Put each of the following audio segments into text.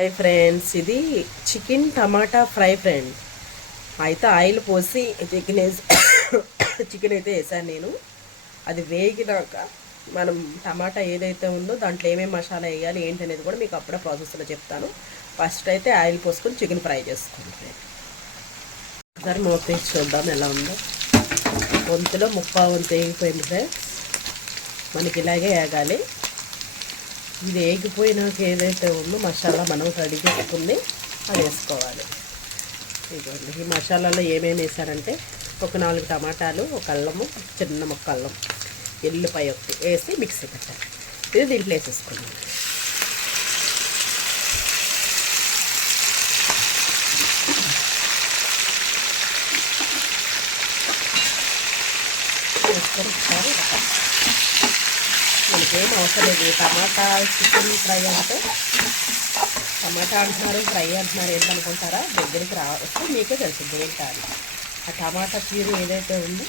Hi friends, ఇది chicken tomato fry friend. అయితే oil పోసి చికెన్ అయితే వేసాను నేను. అది వేగినాక మనం టమాటా ఏదైతే ఉందో దాంట్లో ఏమేమి మసాలా వేయాలి ఏంటి అనేది కూడా మీకు అప్పుడే ప్రాసెస్లో చెప్తాను. ఫస్ట్ అయితే ఆయిల్ పోసుకొని చికెన్ ఫ్రై చేసుకోండి. ఒకసారి మూత తీసి చూద్దాం ఎలా ఉందో. వంతులో వంతు వేగిపోయింది ఫ్రెండ్స్. మనకి ఇలాగే వేగాలి. ఇది వేగిపోయినాక ఏదైతే ఉందో మసాలా మనం రెడీ చేసుకుంది అది వేసుకోవాలి. ఇదిగోండి, ఈ మసాలాలో ఏమేమి వేసారంటే ఒక 4 టమాటాలు, ఒక అల్లము, చిన్న ముక్క అల్లం, ఎల్లుపాయ ఒకటి వేసి మిక్సీ పెట్టాలి. ఇది దీంట్లో వేసేసుకున్నాం. వేసుకొని మనకేం అవసరం లేదు. టమాటా చికెన్ ఫ్రై అంటే టమాటా అంటున్నారు, ఫ్రై అంటున్నారు ఏంటనుకుంటారా? దగ్గరికి వస్తే మీకే తెలుస్తుంది ఏంటాలి. ఆ టమాటా ప్యూరీ ఏదైతే ఉందో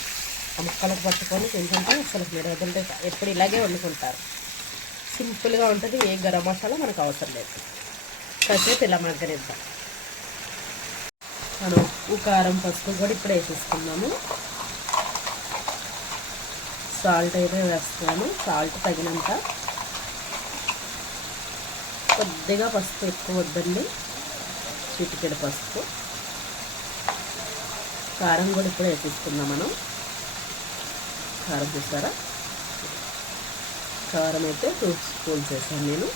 ఆ ముక్కలకు పట్టుకొని తింటుంటే అసలు మీరు వదిలితే ఎప్పుడు ఇలాగే వండుకుంటారు. సింపుల్గా ఉంటుంది. ఏ గరం మసాలా మనకు అవసరం లేదు. కాసేపు ఇలా మగ్గనిద్దాం. మనం ఉప్పు, కారం, పసుపు కూడా ఇప్పుడు వేసేసుకున్నాము. సాల్ట్ అయితే వేస్తున్నాను. సాల్ట్ తగినంత. కొద్దిగా పసుపు, ఎక్కువ వద్దండి. చిటికెడు పసుపు. కారం కూడా ఇప్పుడు వేసేసుకుందాం మనం. కారం చూసారా? కారం అయితే 2 స్పూన్స్ వేసాను నేను.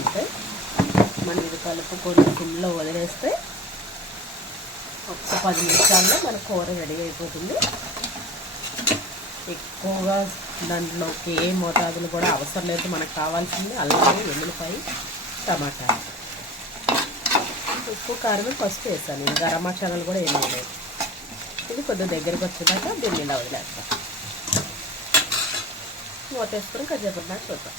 అంటే మనం ఇది కలుపుకొని సిమ్లో వదిలేస్తే ఒక 10 నిమిషాల్లో మన కూర రెడీ అయిపోతుంది. ఎక్కువగా దాంట్లోకి ఏ మోతాదులు కూడా అవసరం లేదు. మనకు కావాల్సింది అల్లం, వెల్లుల్లిపాయ, టమాటా, ఉప్పు, కారం, పసుపు వేసాను. నేను గరం మసాలాలు కూడా ఏమీ లేదు. ఇది కొద్దిగా దగ్గరికి వచ్చేదాకా దీన్ని ఇలా వదిలేస్తాం. మూత వేసుకొని కాసేపు చూద్దాం.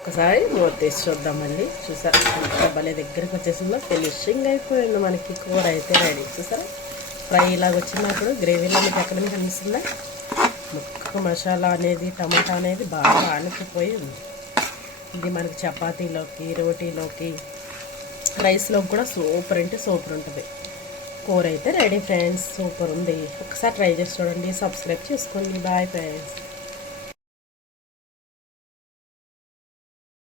ఒకసారి మూత వేసి చూద్దాం. మళ్ళీ చూసారా భలే దగ్గరికి వచ్చేసిందో. ఫినిషింగ్ అయిపోయింది. మనకి కూర అయితే రెడీ. చూసారా ఫ్రై ఇలాగ వచ్చినప్పుడు గ్రేవీలో మీకు ఎక్కడ నుంచి కనిపిస్తుందా? ముక్క మసాలా అనేది, టమాటా అనేది బాగా ఆనికిపోయి ఉంది. ఇది మనకి చపాతీలోకి, రోటీలోకి, రైస్లోకి కూడా సూపర్ అంటే సూపర్ ఉంటుంది. కూర అయితే రెడీ ఫ్రెండ్స్. సూపర్ ఉంది. ఒకసారి ట్రై చేసి చూడండి. సబ్స్క్రైబ్ చేసుకోండి. Bye friends.